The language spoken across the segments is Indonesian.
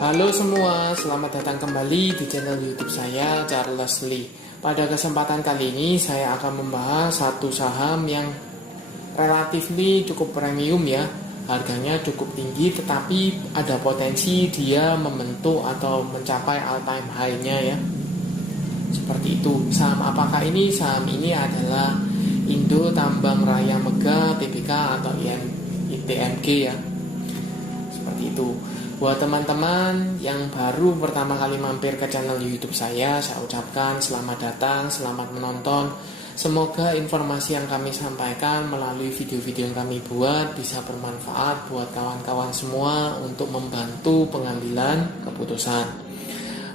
Halo semua, selamat datang kembali di channel YouTube saya, Charles Lee. Pada kesempatan kali ini saya akan membahas satu saham yang relatif cukup premium ya. Harganya cukup tinggi tetapi ada potensi dia membentuk atau mencapai all time high-nya ya. Seperti itu. Saham apakah ini? Saham ini adalah Indo Tambang Raya Mega Tbk atau ITMG ya. Seperti itu. Buat teman-teman yang baru pertama kali mampir ke channel YouTube saya ucapkan selamat datang, selamat menonton. Semoga informasi yang kami sampaikan melalui video-video yang kami buat bisa bermanfaat buat kawan-kawan semua untuk membantu pengambilan keputusan.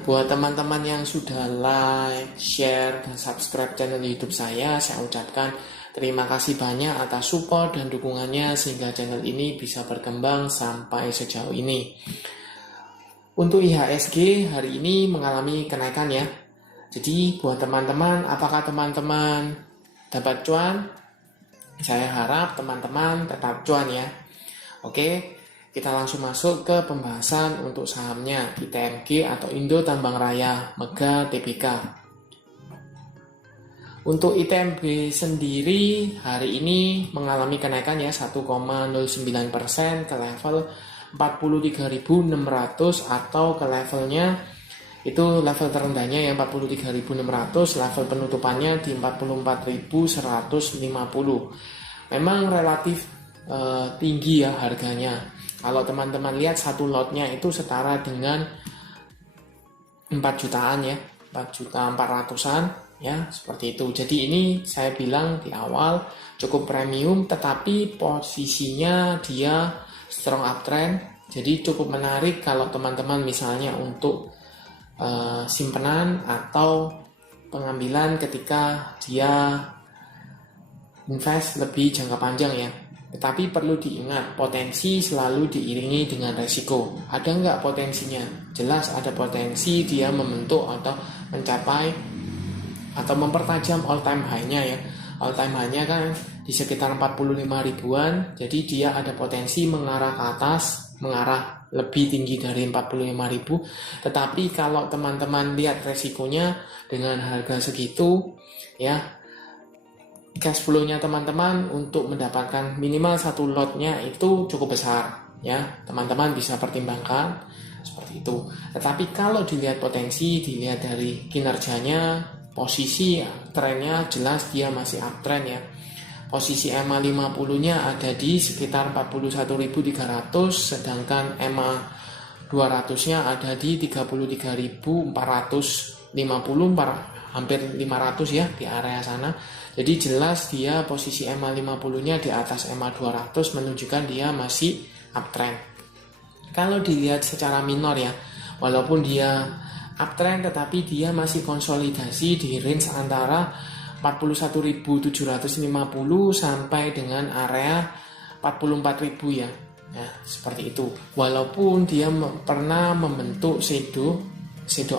Buat teman-teman yang sudah like, share, dan subscribe channel YouTube saya ucapkan terima kasih banyak atas support dan dukungannya sehingga channel ini bisa berkembang sampai sejauh ini. Untuk IHSG hari ini mengalami kenaikan ya. Jadi buat teman-teman, apakah teman-teman dapat cuan? Saya harap teman-teman tetap cuan ya. Oke, kita langsung masuk ke pembahasan untuk sahamnya ITMG atau Indo Tambang Raya Mega Tbk. Untuk ITMG sendiri hari ini mengalami kenaikan ya 1,09% ke level 43.600 atau ke levelnya itu level terendahnya ya 43.600, level penutupannya di 44.150. Memang relatif tinggi ya harganya. Kalau teman-teman lihat satu lotnya itu setara dengan 4 jutaan ya, 4.400.000 ya, seperti itu. Jadi ini saya bilang di awal cukup premium tetapi posisinya dia strong uptrend. Jadi cukup menarik kalau teman-teman misalnya untuk simpenan atau pengambilan ketika dia invest lebih jangka panjang ya. Tetapi perlu diingat, potensi selalu diiringi dengan resiko. Ada nggak potensinya? Jelas ada potensi dia membentuk atau mencapai atau mempertajam all time high-nya ya. All time high-nya kan di sekitar 45 ribuan. Jadi dia ada potensi mengarah ke atas, mengarah lebih tinggi dari 45 ribu. Tetapi kalau teman-teman lihat resikonya dengan harga segitu ya, cash flow-nya teman-teman untuk mendapatkan minimal satu lotnya itu cukup besar ya. Teman-teman bisa pertimbangkan seperti itu. Tetapi kalau dilihat potensi, dilihat dari kinerjanya, posisi trennya jelas dia masih uptrend ya. Posisi EMA 50-nya ada di sekitar 41.300, sedangkan EMA 200-nya ada di 33.450, hampir 500 ya di area sana. Jadi jelas dia posisi EMA 50-nya di atas EMA 200 menunjukkan dia masih uptrend. Kalau dilihat secara minor ya, walaupun dia uptrend tetapi dia masih konsolidasi di range antara 41.750 sampai dengan area 44.000 ya. Ya, seperti itu. Walaupun dia pernah membentuk shadow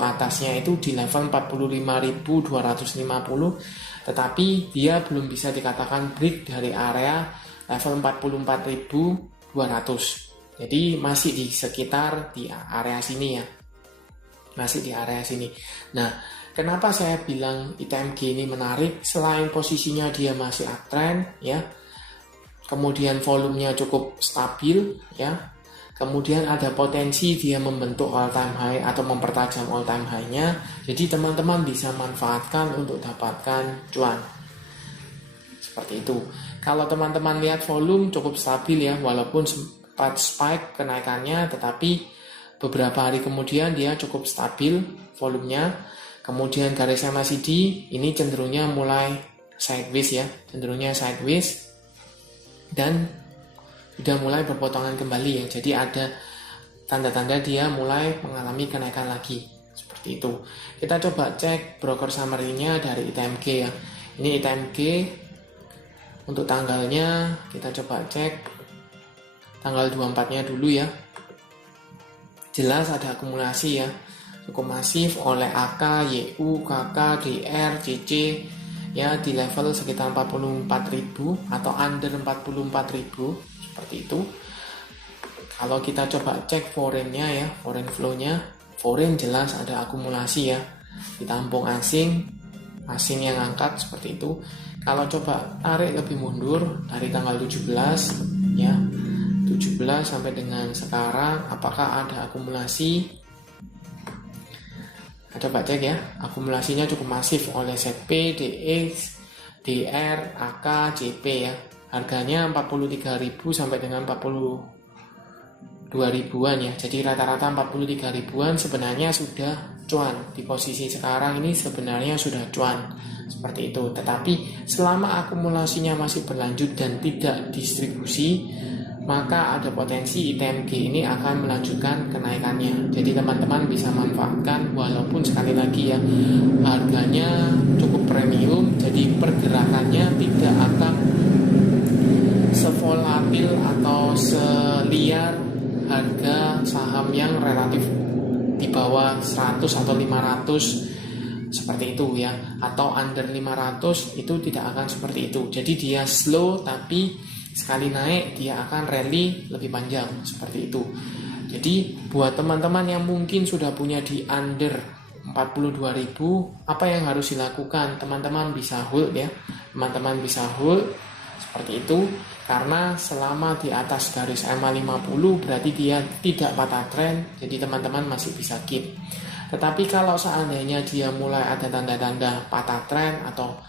atasnya itu di level 45.250, tetapi dia belum bisa dikatakan break dari area level 44.200. Jadi masih di sekitar di area sini ya. Masih di area sini. Nah, kenapa saya bilang ITMG ini menarik? Selain posisinya dia masih uptrend ya, kemudian volumenya cukup stabil ya, kemudian ada potensi dia membentuk all time high atau mempertajam all time high-nya. Jadi teman-teman bisa manfaatkan untuk dapatkan cuan. Seperti itu. Kalau teman-teman lihat volume cukup stabil ya, walaupun sempat spike kenaikannya, tetapi beberapa hari kemudian dia cukup stabil volumenya. Kemudian garis MACD ini cenderungnya mulai sideways ya, cenderungnya sideways dan sudah mulai berpotongan kembali ya. Jadi ada tanda-tanda dia mulai mengalami kenaikan lagi. Seperti itu. Kita coba cek broker summary-nya dari ITMG ya. Ini ITMG untuk tanggalnya kita coba cek tanggal 24-nya dulu ya. Jelas ada akumulasi ya, cukup masif oleh AK, YU, KK, DR, CC ya di level sekitar 44.000 atau under 44.000 seperti itu. Kalau kita coba cek foreign-nya ya, foreign flow-nya, foreign jelas ada akumulasi ya, ditampung asing yang angkat seperti itu. Kalau coba tarik lebih mundur dari tanggal 17 ya, 17 sampai dengan sekarang, apakah ada akumulasi? Coba cek ya, akumulasinya cukup masif oleh ZP, DX, DR, AK, JP ya. Harganya 43.000 sampai dengan 42.000-an ya. Jadi rata-rata 43 ribuan sebenarnya sudah cuan. Di posisi sekarang ini sebenarnya sudah cuan. Seperti itu. Tetapi selama akumulasinya masih berlanjut dan tidak distribusi, maka ada potensi ITMG ini akan melanjutkan kenaikannya. Jadi teman-teman bisa manfaatkan, walaupun sekali lagi ya, harganya cukup premium, jadi pergerakannya tidak akan sevolatil atau seliar harga saham yang relatif di bawah 100 atau 500 seperti itu ya, atau under 500 itu tidak akan seperti itu. Jadi dia slow, tapi sekali naik dia akan rally lebih panjang seperti itu. Jadi buat teman-teman yang mungkin sudah punya di under 42.000, apa yang harus dilakukan? Teman-teman bisa hold ya, teman-teman bisa hold seperti itu, karena selama di atas garis EMA 50 berarti dia tidak patah tren, jadi teman-teman masih bisa keep. Tetapi kalau seandainya dia mulai ada tanda-tanda patah tren atau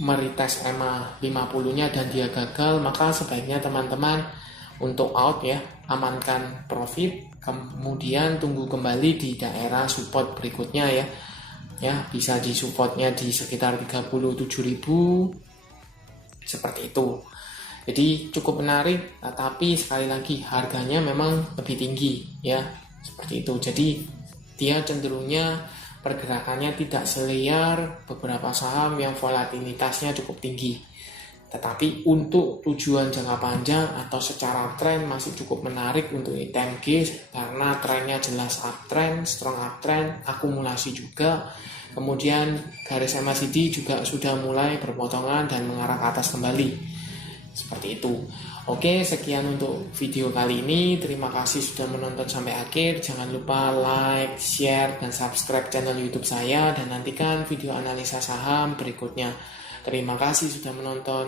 meretest EMA 50-nya dan dia gagal, maka sebaiknya teman-teman untuk out ya, amankan profit, kemudian tunggu kembali di daerah support berikutnya ya. Ya, bisa di supportnya di sekitar 37.000 seperti itu. Jadi cukup menarik, tapi sekali lagi harganya memang lebih tinggi ya, seperti itu. Jadi dia cenderungnya pergerakannya tidak seliar beberapa saham yang volatilitasnya cukup tinggi. Tetapi untuk tujuan jangka panjang atau secara tren masih cukup menarik untuk ITMG, karena trennya jelas uptrend, strong uptrend, akumulasi juga. Kemudian garis MACD juga sudah mulai berpotongan dan mengarah ke atas kembali. Seperti itu. Oke, sekian untuk video kali ini. Terima kasih sudah menonton sampai akhir. Jangan lupa like, share, dan subscribe channel YouTube saya, dan nantikan video analisa saham berikutnya. Terima kasih sudah menonton.